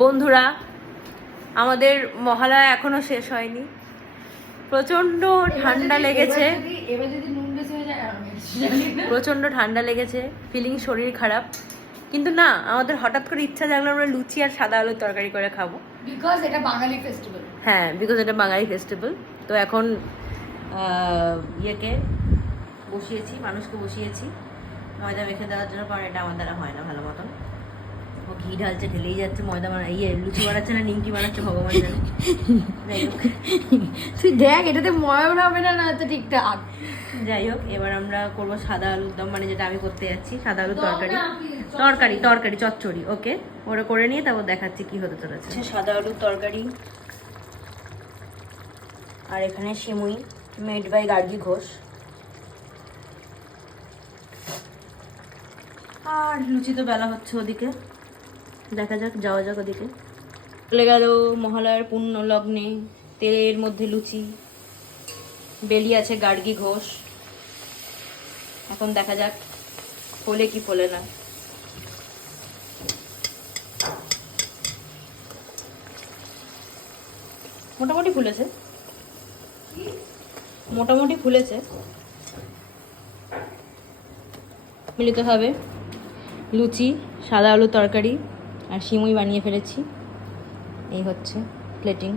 বন্ধুরা, আমাদের মহালয়া এখনো শেষ হয়নি, প্রচন্ড ঠান্ডা লেগেছে, প্রচন্ড ঠান্ডা লেগেছে, ফিলিং শরীর খারাপ। কিন্তু না, আমাদের হঠাৎ করে ইচ্ছা জাগলো আমরা লুচি আর সাদা আলুর তরকারি করে খাবো, বিকজ এটা বাঙালি ফেস্টিভ্যাল। হ্যাঁ, বিকজ এটা বাঙালি ফেস্টিভ্যাল। তো এখন ইয়েকে বসিয়েছি, মানুষকে বসিয়েছি ময়দা মেখে দেওয়ার জন্য, কারণ এটা আমার দ্বারা হয় না ভালো মতন। ও ঘি ঢালছে, ঢেলেই যাচ্ছে, ময়দা লুচি বানাচ্ছে না নিমকি বানাচ্ছে ভগবান জানে। তুই দেখ, এটাতে ময়ন হবে না, না তো ঠিকঠাক। যাই হোক, এবার আমরা করবো সাদা আলুর দম, মানে যেটা আমি করতে যাচ্ছি, সাদা আলুর তরকারি চচ্চড়ি। ওকে, ওরা করে নিয়ে তারপর দেখাচ্ছি কি হতে চলেছে। সাদা আলুর তরকারি, আর এখানে সিমুই মেড বাই গার্গী ঘোষ। আর লুচি তো বেলা হচ্ছে ওদিকে, দেখা যাক, যাওয়া যাক ওদিকে। চলে গেল মহালয়ার পূর্ণ লগ্নে, তেলের মধ্যে লুচি বেলি আছে গার্গী ঘোষ। এখন দেখা যাক ফোলে কি ফোলে না। মোটামুটি ফুলেছে, মোটামুটি ফুলেছে। মিলিতভাবে লুচি, সাদা আলু তরকারি আর সিমুই বানিয়ে ফেলেছি। এই হচ্ছে প্লেটিং।